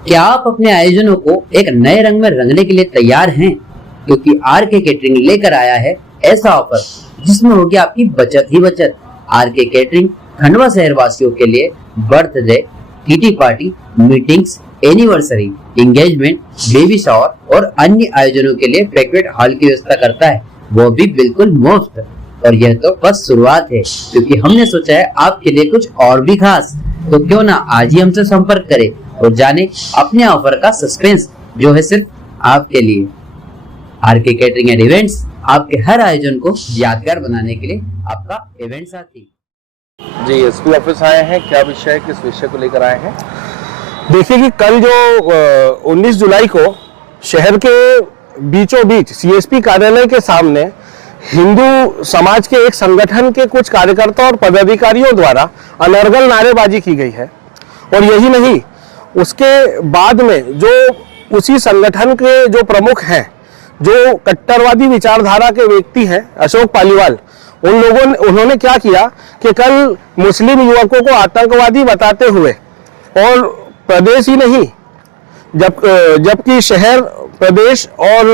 क्या आप अपने आयोजनों को एक नए रंग में रंगने के लिए तैयार हैं? क्योंकि आरके केटरिंग लेकर आया है ऐसा ऑफर जिसमें होगी आपकी बचत ही बचत। आरके केटरिंग खंडवा शहर वासियों के लिए birthday, kitty party, meetings, anniversary, engagement, baby shower और अन्य आयोजनों के लिए बैंक्वेट हॉल की व्यवस्था करता है, वो भी बिल्कुल मुफ्त। और यह तो बस शुरुआत है, क्योंकि हमने सोचा है आपके लिए कुछ और भी खास। तो क्यों ना आज ही हमसे संपर्क करें और जाने अपने ऑफर का सस्पेंस जो है सिर्फ आपके लिए। आरके केटरिंग एंड इवेंट्स, आपके हर आयोजन को यादगार बनाने के लिए आपका इवेंट साथी। जी, एसपी ऑफिस आए हैं, क्या विषय है, किस विषय को लेकर आए हैं? देखिए कि कल जो 19 जुलाई को शहर के बीचों बीच सीएसपी कार्यालय के सामने हिंदू समाज के एक संगठन के कुछ कार्यकर्ता और पदाधिकारियों द्वारा अनर्गल नारेबाजी की गई है। और यही नहीं, उसके बाद में जो उसी संगठन के जो प्रमुख हैं, जो कट्टरवादी विचारधारा के व्यक्ति हैं, अशोक पालीवाल, उन्होंने क्या किया कि कल मुस्लिम युवकों को आतंकवादी बताते हुए, और प्रदेश ही नहीं जबकि शहर, प्रदेश और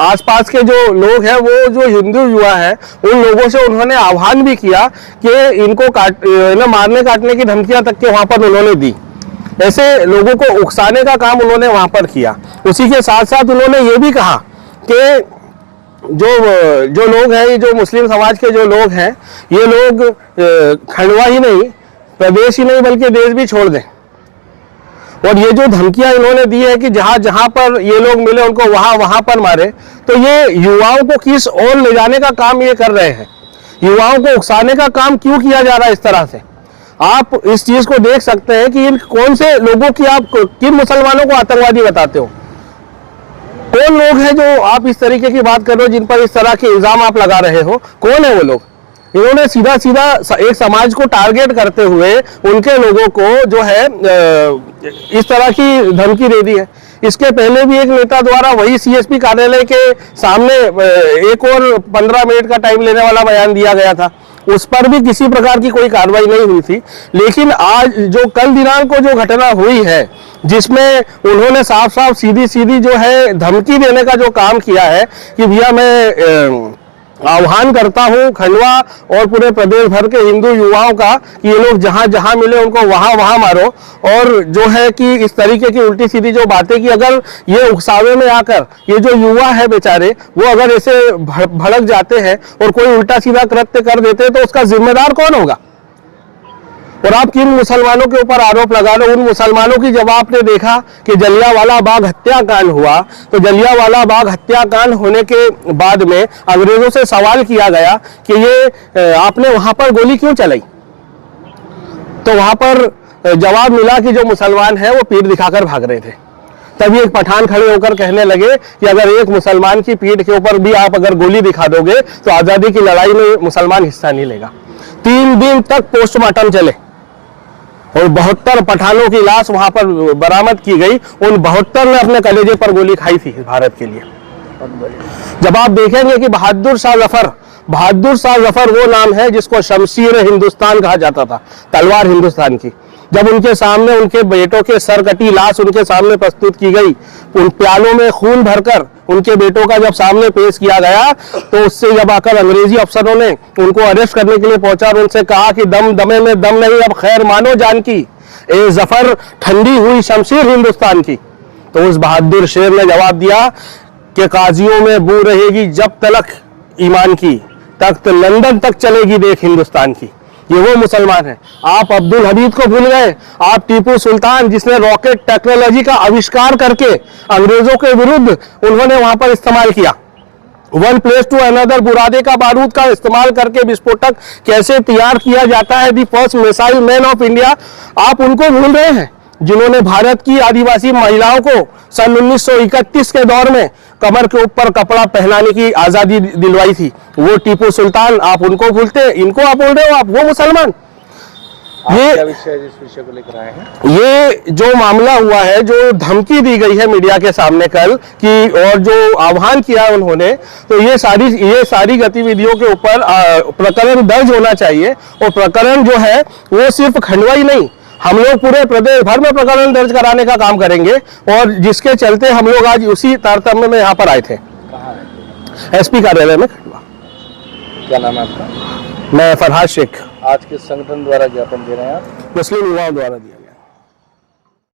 आसपास के जो लोग हैं, वो जो हिंदू युवा हैं, उन लोगों से उन्होंने आह्वान भी किया कि इनको मारने काटने की धमकियां तक के वहां पर उन्होंने दी। ऐसे लोगों को उकसाने का काम उन्होंने वहां पर किया। उसी के साथ साथ उन्होंने ये भी कहा कि जो लोग हैं, जो मुस्लिम समाज के जो लोग हैं, ये लोग खंडवा ही नहीं, प्रदेश ही नहीं, बल्कि देश भी छोड़ दें। और ये जो धमकियां इन्होंने दी है कि जहां जहां पर ये लोग मिले उनको वहां पर मारे, तो ये युवाओं को किस ओर ले जाने का काम ये कर रहे हैं। युवाओं को उकसाने का काम क्यों किया जा रहा है इस तरह से? आप इस चीज को देख सकते हैं कि इन कौन से लोगों की, आप किन मुसलमानों को आतंकवादी बताते हो? कौन लोग हैं जो आप इस तरीके की बात कर रहे हो, जिन पर इस तरह के इल्जाम आप लगा रहे हो? कौन है वो लोग? इन्होंने सीधा सीधा एक समाज को टारगेट करते हुए उनके लोगों को जो है इस तरह की धमकी दे दी है। इसके पहले भी एक नेता द्वारा वही सीएसपी कार्यालय के सामने एक और 15 मिनट का टाइम लेने वाला बयान दिया गया था, उस पर भी किसी प्रकार की कोई कार्रवाई नहीं हुई थी। लेकिन आज जो कल दिनांक को जो घटना हुई है, जिसमें उन्होंने साफ साफ सीधी सीधी जो है धमकी देने का जो काम किया है कि भैया मैं आह्वान करता हूं खंडवा और पूरे प्रदेश भर के हिंदू युवाओं का कि ये लोग जहां जहां मिले उनको वहां मारो। और जो है कि इस तरीके की उल्टी सीधी जो बातें की, अगर ये उकसावे में आकर ये जो युवा है बेचारे, वो अगर ऐसे भड़क जाते हैं और कोई उल्टा सीधा कृत्य कर देते हैं, तो उसका जिम्मेदार कौन होगा? और आप किन मुसलमानों के ऊपर आरोप लगा रहे हो? उन मुसलमानों की जब आपने देखा कि जलियांवाला बाग हत्याकांड हुआ, तो जलियांवाला बाग हत्याकांड होने के बाद में अंग्रेजों से सवाल किया गया कि ये आपने वहां पर गोली क्यों चलाई? तो वहां पर जवाब मिला कि जो मुसलमान है वो पीठ दिखाकर भाग रहे थे। तभी एक पठान खड़े होकर कहने लगे कि अगर एक मुसलमान की पीठ के ऊपर भी आप अगर गोली दिखा दोगे तो आजादी की लड़ाई में मुसलमान हिस्सा नहीं लेगा। 3 दिन तक पोस्टमार्टम चले और 72 पठानों की लाश वहां पर बरामद की गई। उन 72 ने अपने कलेजे पर गोली खाई थी भारत के लिए। जब आप देखेंगे कि बहादुर शाह जफर वो नाम है जिसको शमशीर हिंदुस्तान कहा जाता था, तलवार हिंदुस्तान की। जब उनके सामने उनके बेटों के सर कटी लाश उनके सामने प्रस्तुत की गई, उन प्यालों में खून भरकर उनके बेटों का जब सामने पेश किया गया, तो उससे जब आकर अंग्रेजी अफसरों ने उनको अरेस्ट करने के लिए पहुंचा और उनसे कहा कि दमे में दम नहीं, अब खैर मानो जान की, ए जफर ठंडी हुई शमशीर हिंदुस्तान की। तो उस बहादुर शेर ने जवाब दिया कि काजियों में बू रहेगी जब तलक ईमान की, तख्त लंदन तक चलेगी देख हिंदुस्तान की। ये वो मुसलमान है। आप अब्दुल हमीद को भूल गए, आप टीपू सुल्तान जिसने रॉकेट टेक्नोलॉजी का आविष्कार करके अंग्रेजों के विरुद्ध उन्होंने वहां पर इस्तेमाल किया। वन प्लेस टू अनदर बुरादे का बारूद का इस्तेमाल करके विस्फोटक कैसे तैयार किया जाता है, the first missile man of India, आप उनको भूल रहे हैं जिन्होंने भारत की आदिवासी महिलाओं को सन 1931 के दौर में कमर के ऊपर कपड़ा पहनाने की आजादी दिलवाई थी। वो टीपू सुल्तान, आप उनको भूलते, इनको आप बोल रहे हो आप वो मुसलमान। ये क्या विषय है जिस विषय को लेकर आए हैं? ये जो मामला हुआ है, जो धमकी दी गई है मीडिया के सामने कल की, और जो आह्वान किया उन्होंने, तो ये सारी गतिविधियों के ऊपर प्रकरण दर्ज होना चाहिए। और प्रकरण जो है वो सिर्फ खंडवा ही नहीं, हम लोग पूरे प्रदेश भर में प्रकरण दर्ज कराने का काम करेंगे, और जिसके चलते हम लोग आज उसी तारतम्य में यहाँ पर आए थे, एसपी कार्यालय में खंडवा। क्या नाम है आपका? मैं फरहाद शेख, आज किस संगठन द्वारा ज्ञापन दे रहे हैं आप? मुस्लिम युवाओं द्वारा दिया।